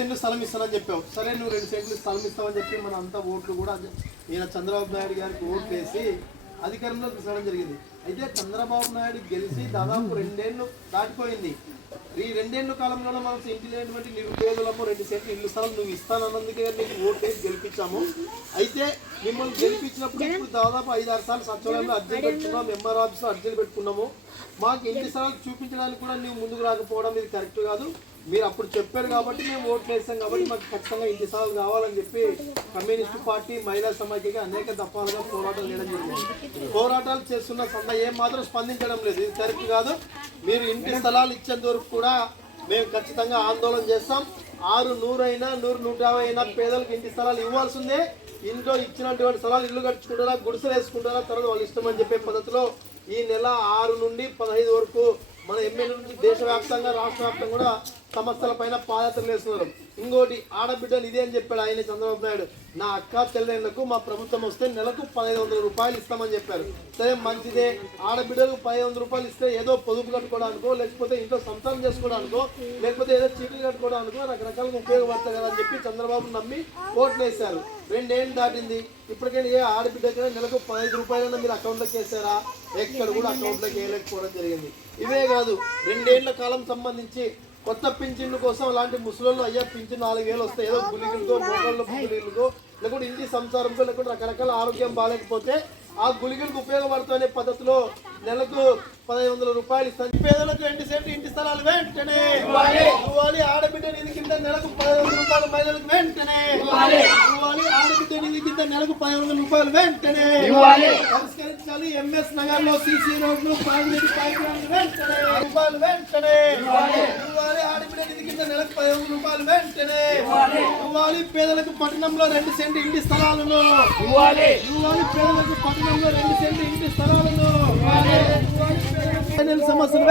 సెంట్లు స్థలం ఇస్తానని చెప్పావు. సరే నువ్వు 2 సెంట్లు స్థలం ఇస్తావని చెప్పి మన అంతా ఓట్లు కూడా ఈయన చంద్రబాబు నాయుడు గారికి ఓట్లు వేసి అధికారంలోకి తీసుకోవడం జరిగింది. అయితే చంద్రబాబు నాయుడు గెలిచి దాదాపు 2 ఏళ్ళు దాటిపోయింది. ఈ 2 ఏళ్ళ కాలంలో మనం ఇంటి లేనటువంటి నిరుపేదలము 2 సెంట్లు ఇల్లు స్థలం నువ్వు ఇస్తానన్నందుకే నీకు ఓటు వేసి గెలిపించాము. అయితే మిమ్మల్ని గెలిపించినప్పుడు ఇప్పుడు దాదాపు 5-6 సార్లు సచివాలయంలో అర్జీలు పెట్టుకున్నాం, ఎంఆర్ ఆఫీస్లో అర్జీలు పెట్టుకున్నాము. మాకు ఇంటి స్థలాలు చూపించడానికి కూడా నువ్వు ముందుకు రాకపోవడం ఇది కరెక్ట్ కాదు. మీరు అప్పుడు చెప్పారు కాబట్టి మేము ఓట్లు వేసాం కాబట్టి మాకు ఖచ్చితంగా ఇంటి స్థలాలు కావాలని చెప్పి కమ్యూనిస్టు పార్టీ మహిళా సమాఖ్యగా అనేక దఫాలుగా పోరాటాలు చేయడం జరిగింది. పోరాటాలు చేస్తున్న ఏం మాత్రం స్పందించడం లేదు. ఇది కరెక్ట్ కాదు. మీరు ఇంటి స్థలాలు ఇచ్చేంత వరకు కూడా మేము ఖచ్చితంగా ఆందోళన చేస్తాం. 600 అయినా 100-150 అయినా పేదలకు ఇంటి స్థలాలు ఇవ్వాల్సిందే. ఇంట్లో ఇచ్చినటువంటి స్థలాలు ఇల్లు కట్టుకుంటారా, గుడిసెలు వేసుకుంటారా, తర్వాత వాళ్ళు ఇష్టం అని చెప్పే పద్ధతిలో ఈ నెల 6 నుండి 15 వరకు మన ఎమ్మెల్యే నుంచి దేశవ్యాప్తంగా రాష్ట్ర వ్యాప్తంగా కూడా సమస్యల పైన పాదయాత్రలు వేస్తున్నారు. ఇంకోటి ఆడబిడ్డలు ఇదే అని చెప్పాడు ఆయన చంద్రబాబు నాయుడు. నా అక్క చెల్లెళ్లకు మా ప్రభుత్వం వస్తే నెలకు 1500 రూపాయలు ఇస్తామని చెప్పారు. సరే మంచిదే, ఆడబిడ్డలకు 1500 రూపాయలు ఇస్తే ఏదో పొదుపు కట్టుకోవడానికో, లేకపోతే ఇంట్లో సంతానం చేసుకోవడానికో, లేకపోతే ఏదో చీటీలు కట్టుకోవడానికో రకరకాలుగా ఉపయోగపడతాయి కదా అని చెప్పి చంద్రబాబు నమ్మి ఓట్లు వేశారు. 2 ఏళ్ళు దాటింది. ఇప్పటికైనా ఏ ఆడబిడ్డకైనా నెలకు 15 రూపాయలైనా మీరు అకౌంట్లోకి వేసారా? ఎక్కడ కూడా అకౌంట్లోకి వేయలేకపోవడం జరిగింది. ఇవే కాదు, 2 ఏళ్ల కాలం సంబంధించి కొత్త పింఛన్ల కోసం అలాంటి ముసలోళ్ళు అయ్యా పింఛన్ 4000 వస్తాయి, ఏదో గుళికలకో, మోకాళ్ళ గుళికలకో, లేకుంటే ఇంటి సంసారంకో, లేకుంటే రకరకాల ఆరోగ్యం బాగాలేకపోతే ఆ గుళికలకు ఉపయోగపడుతునే పద్ధతిలో నెలకు 1500 రూపాయలు ఇస్తాను. పేదలకు 2 సెంట్లు ఇంటి స్థలాలు వెంటనే ఇవ్వాలి. ఆడబిడ్డ నిధి కింద నెలకు 1500 రూపాయలు మహిళలకు వెంటనే ఇవ్వాలి. ఆడబిడ్డ నిధి కింద నెలకు 1500 రూపాయలు వెంటనే పరిష్కరించాలి. ఎంఎస్ నగర్ లో సిసి రోడ్లు వెంటనే రూపాయలు వెంటనే ఇవ్వాలి. ఆడబిడ్డ నిధి కింద నెలకు 1500 రూపాయలు వెంటనే ఇవ్వాలి. పేదలకు పట్టణంలో 2 సెంట్లు ఇంటి స్థలాలను ఇవ్వాలి. పేదలకు పట్టణంలో 2 సెంట్లు ఇంటి స్థలాలను సమస్యలు